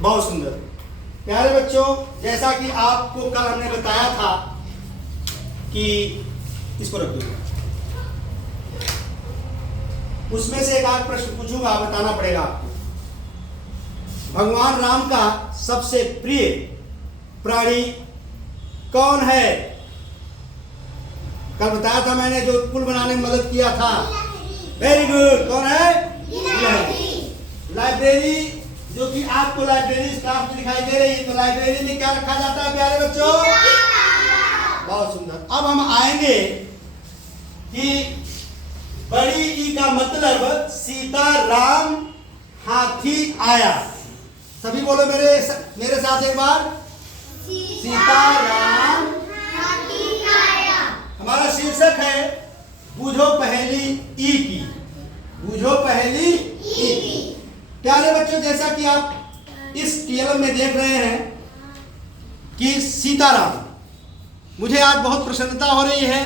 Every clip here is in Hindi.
बहुत सुंदर। प्यारे बच्चों, जैसा कि आपको कल हमने बताया था कि इसको रख दो, उसमें से एक आध प्रश्न पूछूंगा, बताना पड़ेगा आपको। भगवान राम का सबसे प्रिय प्राणी कौन है? कल बताया था मैंने, जो पुल बनाने में मदद किया था। Very good. कौन है? लाइब्रेरी, जो कि आपको लाइब्रेरी स्टाफ में दिखाई दे रही है। तो लाइब्रेरी में क्या रखा जाता है प्यारे बच्चों? बहुत सुंदर। अब हम आएंगे कि बड़ी ई का मतलब सीताराम हाथी आया। सभी बोलो मेरे साथ एक बार, सीताराम हाथी आया। हमारा शीर्षक है बूझो पहेली ई की, बूझो पहेली ई की। प्यारे बच्चों, जैसा कि आप इस टीएलएम में देख रहे हैं कि सीताराम, मुझे आज बहुत प्रसन्नता हो रही है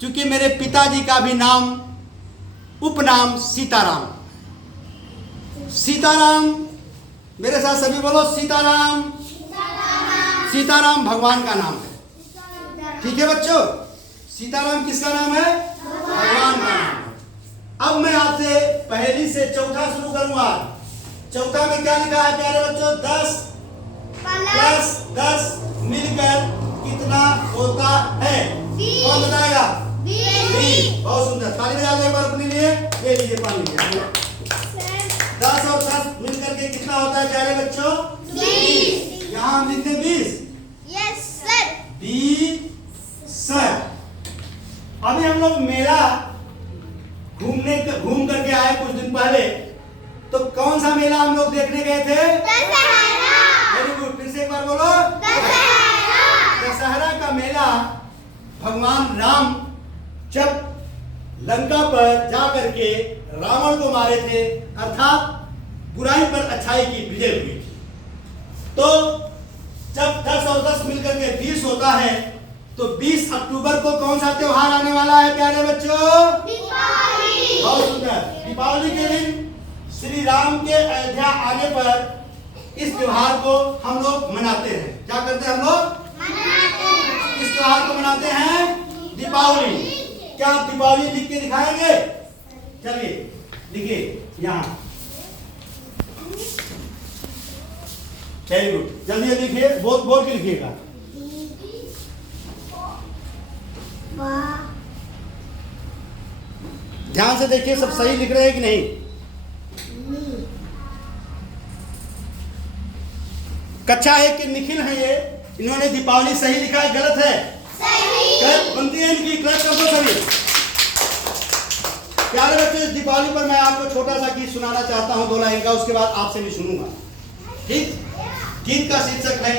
क्योंकि मेरे पिताजी का भी नाम, उपनाम सीताराम। सीताराम, मेरे साथ सभी बोलो, सीताराम। सीताराम भगवान का नाम है। ठीक है बच्चों, सीताराम किसका नाम है? भगवान का नाम है। अब मैं आपसे पहेली से चौथा शुरू करूंगा। चौथा में क्या लिखा है प्यारे बच्चों? 10 प्लस 10 मिलकर कितना होता है? कौन बताएगा? 20। बहुत सुंदर, ताली बजा दो एक बार अपने लिए। ये लीजिए पानी लीजिए। 10 और 10 मिलकर के कितना होता है प्यारे बच्चों? 20। यहाँ हम लिखते 20। Yes sir. 20 सर। अभी हम लोग मेला घूम करके आए कुछ दिन पहले। तो कौन सा मेला हम लोग देखने गए थे? दशहरा। वेरी गुड, फिर से एक बार बोलो। दशहरा। दशहरा का मेला भगवान राम जब लंका पर जा करके रावण को मारे थे, अर्थात बुराई पर अच्छाई की विजय हुई थी। तो जब 10 और 10 मिलकर के 20 होता है, तो 20 अक्टूबर को कौन सा त्योहार आने वाला है प्यारे बच्चों? दीपावली। बहुत सुंदर। दीपावली के दिन श्री राम के अयोध्या आने पर इस त्योहार को हम लोग मनाते हैं। क्या करते हैं हम लोग? मनाते हैं। इस त्योहार को मनाते हैं दीपावली। क्या आप दीपावली लिख के दिखाएंगे? चलिए लिखिए यहाँ। वेरी गुड, जल्दी जल्दी लिखिए, बोल के लिखिएगा। ध्यान से देखिए, सब सही लिख रहे हैं कि नहीं? कक्षा है कि निखिल है ये, इन्होंने दीपावली सही लिखा है, गलत है? सही। क्लैप बनती है इनकी, क्लैप कर दो सभी। प्यारे बच्चों, इस दीपावली पर मैं आपको छोटा सा गीत सुनाना चाहता हूँ, 2 लाइन का, उसके बाद आपसे भी सुनूंगा। ठीक? गीत का शीर्षक है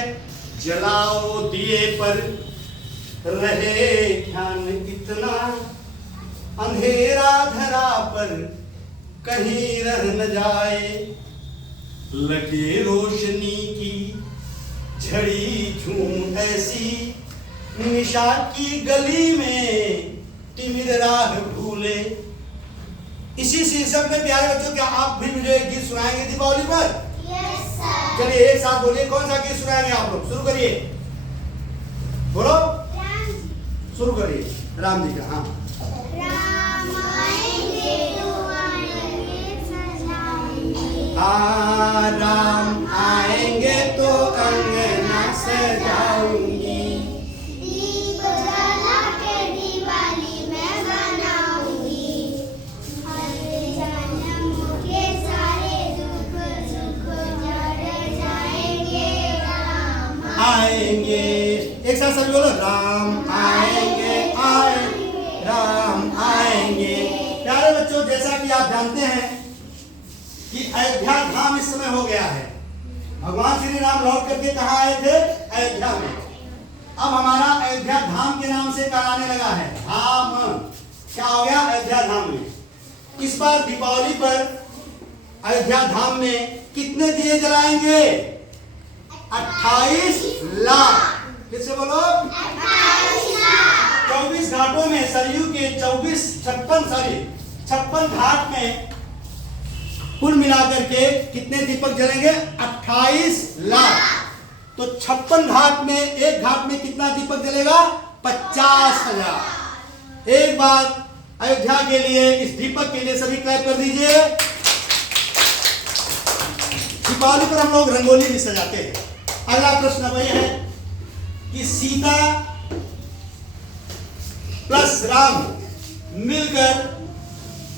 जलाओ दिए पर रहे ध्यान इतना, अंधेरा धरा पर कहीं रह न जाए, लगे रोशनी की झड़ी झूम ऐसी, निशा की गली में तिमिर राह भूले। इसी शीर्षक में प्यारे बच्चों, क्या आप भी मुझे एक गीत सुनाएंगे दीपावली पर? Yes sir. चलिए एक साथ बोलिए, कौन सा गीत सुनाएंगे आप लोग? शुरू करिए, बोलो, शुरू करिए। राम जी का। हाँ, राम आएंगे तो आएंगे सजाएंगे। राम आएंगे तो अंगना सजाऊंगी, दीप जला के दिवाली मैं मनाऊंगी, हर जन्म के सारे दुख सुख जड़ जाएंगे। राम आएंगे। एक साथ सभी बोलो, राम आएंगे, राम आएंगे। प्यारे बच्चों, जैसा कि आप जानते हैं कि अयोध्या धाम इस समय हो गया है। भगवान श्री राम लौट करके कहाँ आए थे? अयोध्या में। अब हमारा अयोध्या धाम के नाम से कराने लगा है। धाम क्या हो गया? अयोध्या धाम में। इस बार दीपावली पर अयोध्या धाम में कितने दिए जलाएंगे? 28 लाख। फिर से बोलो 24 घाटों में सरयू के 56 घाट में कुल मिलाकर के कितने दीपक जलेंगे? 28 लाख। तो 56 घाट में एक घाट में कितना दीपक जलेगा? 50,000। एक बात अयोध्या के लिए, इस दीपक के लिए सभी क्लैप कर दीजिए। दीपावली पर हम लोग रंगोली भी सजाते हैं। अगला प्रश्न अब यह है कि सीता प्लस राम मिलकर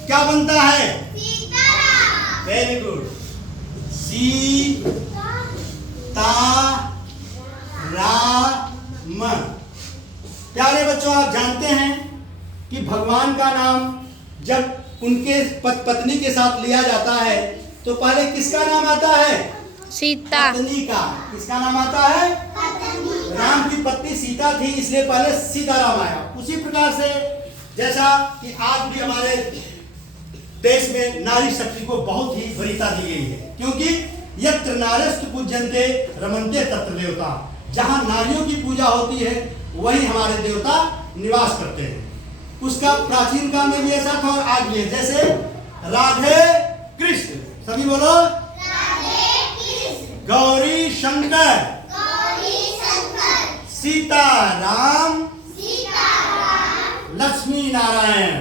क्या बनता है? Very good, Sita Ram. प्यारे बच्चों, आप जानते हैं कि भगवान का नाम जब उनके पत्नी के साथ लिया जाता है तो पहले किसका नाम आता है? सीता। पत्नी का। किसका नाम आता है? राम की पत्नी सीता थी, इसलिए पहले सीताराम आया। उसी प्रकार से जैसा कि आज भी हमारे देश में नारी शक्ति को बहुत ही वरीयता दी गई है, क्योंकि यत्र नार्यस्तु पूज्यन्ते रमन्ते तत्र देवता। जहां नारियों की पूजा होती है वहीं हमारे देवता निवास करते हैं। उसका प्राचीन काल में भी ऐसा था और आज भी है। जैसे राधे कृष्ण, सभी बोलो राधे कृष्ण, गौरी शंकर, सीता राम, लक्ष्मी नारायण।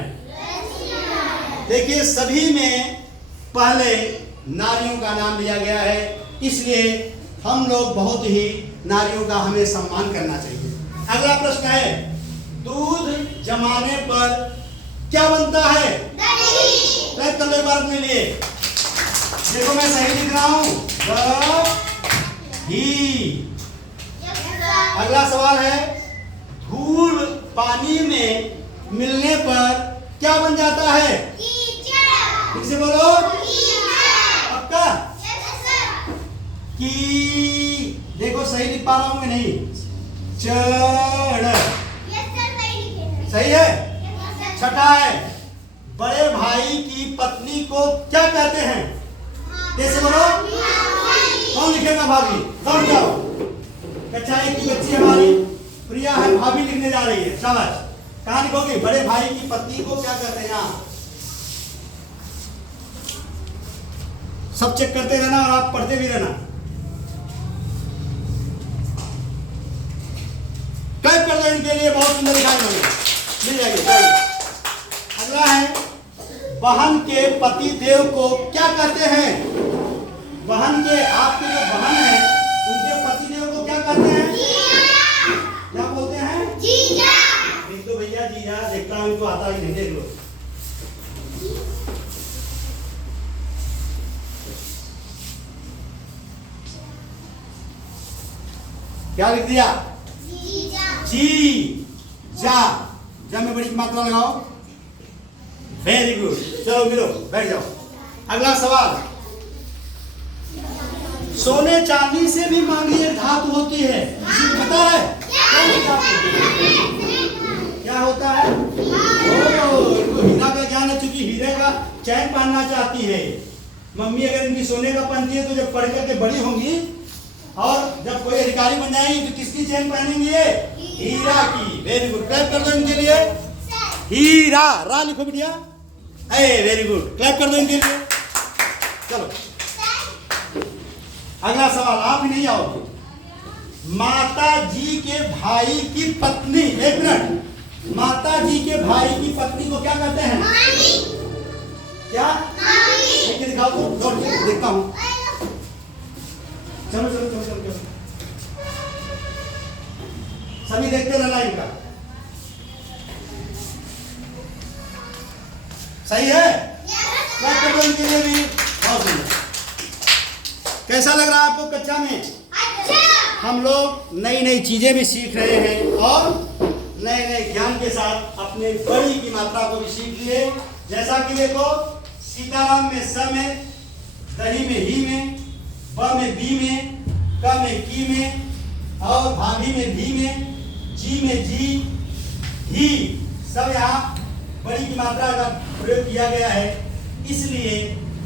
देखिए, सभी में पहले नारियों का नाम लिया गया है, इसलिए हम लोग बहुत ही नारियों का हमें सम्मान करना चाहिए। अगला प्रश्न है, दूध जमाने पर क्या बनता है? दही। कर लो बार अपने लिए। देखो मैं सही लिख रहा हूं, दही। अगला सवाल है, धूल पानी में मिलने पर क्या बन जाता है? फिर से बोलो, पक्का? की देखो सही लिख पा रहा हूं मैं नहीं? चढ़। सही है। छठा है, बड़े भाई की पत्नी को क्या कहते हैं? कैसे बोलो? कौन लिखेगा? भाभी। कौन जाओ? कक्षा एक की बच्ची हमारी प्रिया है, भाभी लिखने जा रही है। शाबाश। कहाँ लिखोगे? बड़े भाई की पत्नी को क्या कहते हैं? यहाँ सब चेक करते रहना और आप पढ़ते भी रहना। टाइप कर दो इनके लिए, बहुत सुंदर लिखाई होंगे, मिल जाएगी। अगला है, बहन के पति देव को क्या कहते हैं? बहन के, आपके जो बहन है उनके पति देव को क्या कहते हैं? क्या बोलते हैं? जीजा। देख दो भैया, जीजा। देखता हूं इनको आता ही नहीं, देख लो। क्या लिख दिया? जी जा। जा में बड़ी मात्रा लगाओ। Very good. चलो मिलो, बैठ जाओ। अगला सवाल, सोने चांदी से भी महंगी एक धातु होती है, पता है? क्या होता है? इनको हीरा का ज्ञान है, चूंकि हीरे का चैन पहनना चाहती है मम्मी। अगर इनकी सोने का पहनती है तो जब पढ़ करके बड़ी होंगी और जब कोई अधिकारी बन जाएंगी तो किसकी चैन पहनेंगी? हीरा की। वेरी गुड, क्लैप कर दो इनके लिए। हीरा, रा लिखो बिटिया। वेरी गुड, क्लैप कर दो इनके लिए। चलो अगला सवाल, आप ही नहीं आओगे। माता जी के भाई की पत्नी, एक मिनट, माता जी के भाई की पत्नी को क्या कहते हैं? क्या? देखिए दिखाओ तो, देखता हूं। चलो चलो चलो चलो चलो, सभी देखते रहना इनका। सही है? इनके लिए भी बहुत सुंदर। कैसा लग रहा है आपको कक्षा में? अच्छा। हम लोग नई नई चीजें भी सीख रहे हैं और नए नए ज्ञान के साथ अपने बड़ी की मात्रा को भी सीख लिए। जैसा कि देखो, सीताराम में स में, दही में ही में, ब में बी में, क में की में, और भाभी में भी में, जी में जी, ही, सब यहाँ बड़ी की मात्रा का प्रयोग किया गया है। इसलिए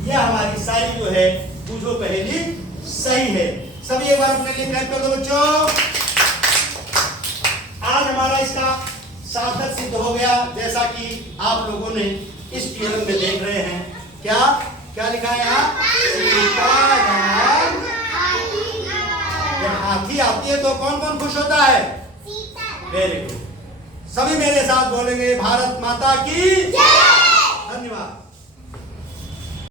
यह हमारी सारी जो है बूझो पहेली सही है। सभी एक बार अपने लिए क्लैप कर दो बच्चों। आज हमारा इसका सार्थक सिद्ध हो गया, जैसा कि आप लोगों ने इस टीएलएम में देख रहे हैं। क्या क्या लिखा है यहाँ? सीताराम। जब हाथी आती है तो कौन कौन खुश होता है? Very good. सभी मेरे साथ बोलेंगे भारत माता की जय। धन्यवाद।